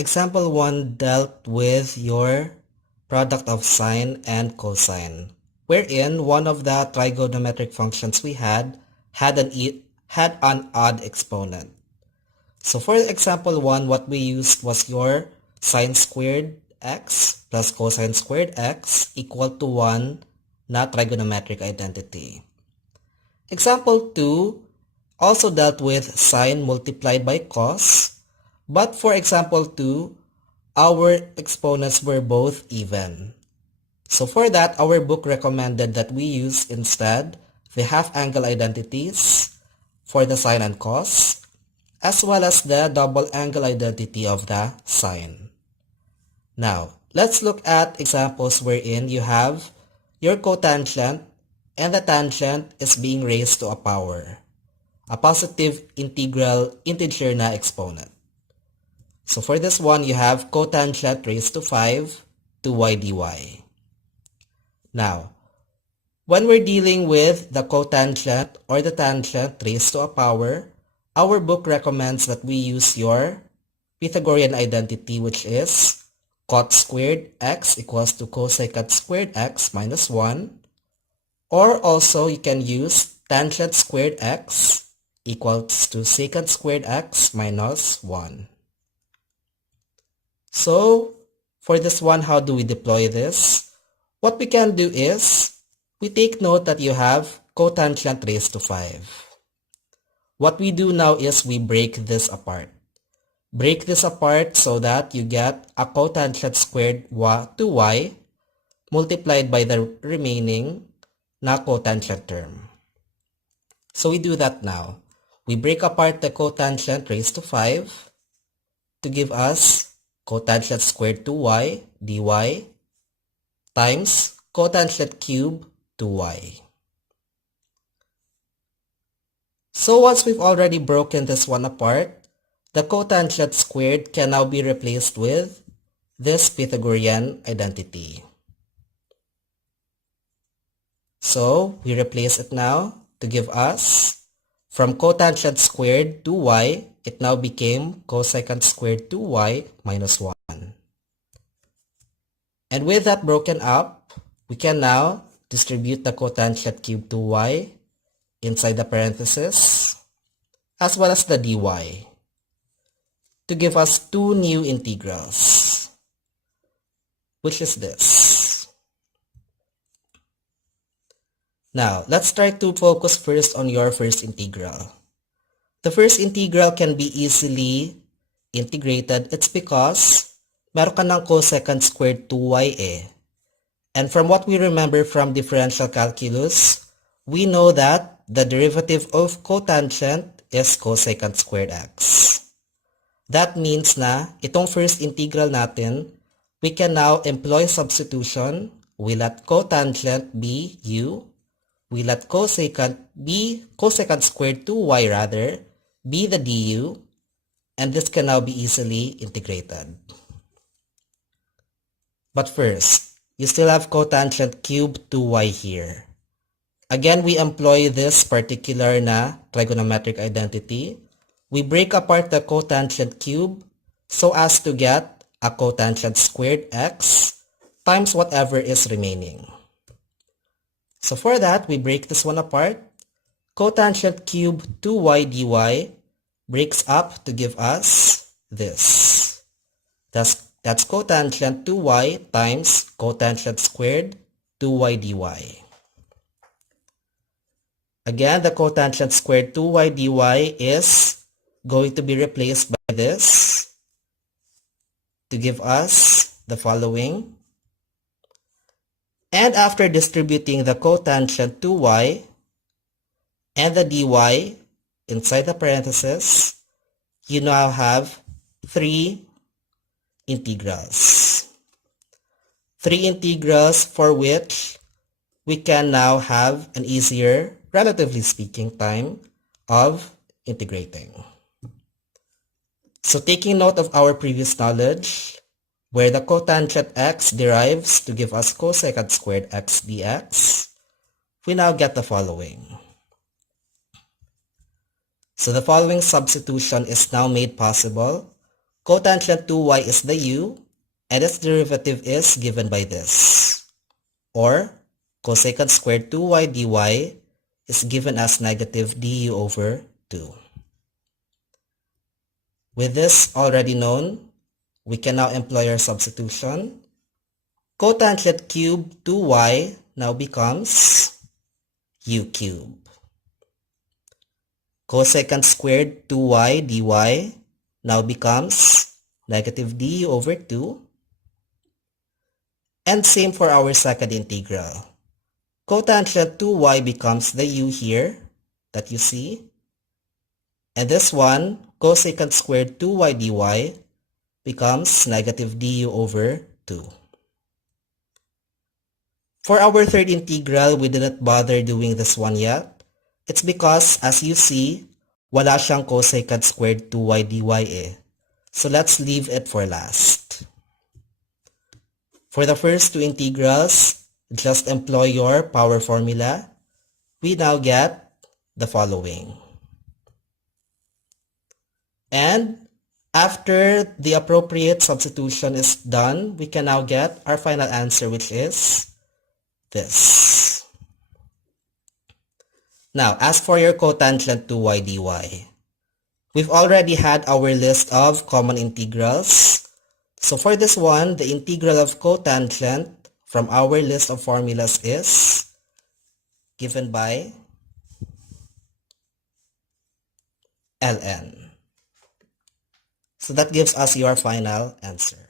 Example 1 dealt with your product of sine and cosine, wherein one of the trigonometric functions we had an odd exponent. So for example 1, what we used was your sine squared x plus cosine squared x equal to 1 na trigonometric identity. Example 2 also dealt with sine multiplied by cos, but for example 2, our exponents were both even. So for that, our book recommended that we use instead the half angle identities for the sine and cos, as well as the double angle identity of the sine. Now, let's look at examples wherein you have your cotangent and the tangent is being raised to a power, a positive integral integer na exponent. So for this one, you have cotangent raised to 5 2y dy. Now, when we're dealing with the cotangent or the tangent raised to a power, our book recommends that we use your Pythagorean identity, which is cot squared x equals to cosecant squared x minus 1. Or also, you can use tangent squared x equals to secant squared x minus 1. So, for this one, how do we deploy this? What we can do is, we take note that you have cotangent raised to 5. What we do now is we break this apart. Break this apart so that you get a cotangent squared to y multiplied by the remaining na cotangent term. So we do that now. We break apart the cotangent raised to 5 to give us cotangent squared 2y dy times cotangent cube 2y. So once we've already broken this one apart, the cotangent squared can now be replaced with this Pythagorean identity. So we replace it now to give us, from cotangent squared 2y, it now became cosecant squared 2y minus 1. And with that broken up, we can now distribute the cotangent cube 2y inside the parenthesis, as well as the dy, to give us two new integrals, which is this. Now, let's try to focus first on your first integral. The first integral can be easily integrated. It's because meron ka ng cosecant squared 2y eh. And from what we remember from differential calculus, we know that the derivative of cotangent is cosecant squared x. That means na itong first integral natin, we can now employ substitution. We let cotangent be u. We let cosecant squared 2y rather be the du, and this can now be easily integrated. But first, you still have cotangent cube 2y here. Again, we employ this particular na trigonometric identity. We break apart the cotangent cube so as to get a cotangent squared x times whatever is remaining. So for that, we break this one apart. Cotangent cube 2y dy breaks up to give us this. That's cotangent 2y times cotangent squared 2y dy. Again, the cotangent squared 2y dy is going to be replaced by this to give us the following. And after distributing the cotangent 2y and the dy inside the parenthesis, you now have three integrals. Three integrals for which we can now have an easier, relatively speaking, time of integrating. So taking note of our previous knowledge, where the cotangent x derives to give us cosecant squared x dx, we now get the following. So the following substitution is now made possible. Cotangent 2y is the u, and its derivative is given by this. Or cosecant squared 2y dy is given as negative du over 2. With this already known, we can now employ our substitution. Cotangent cube 2y now becomes u cube. Cosecant squared 2y dy now becomes negative du over 2. And same for our second integral. Cotangent 2y becomes the u here that you see. And this one, cosecant squared 2y dy becomes negative du over 2. For our third integral, we didn't bother doing this one yet. It's because, as you see, wala siyang cosecant squared 2y dy eh. So let's leave it for last. For the first two integrals, just employ your power formula. We now get the following. And after the appropriate substitution is done, we can now get our final answer, which is this. Now, as for your cotangent 2y dy, we've already had our list of common integrals. So for this one, the integral of cotangent from our list of formulas is given by ln. So that gives us your final answer.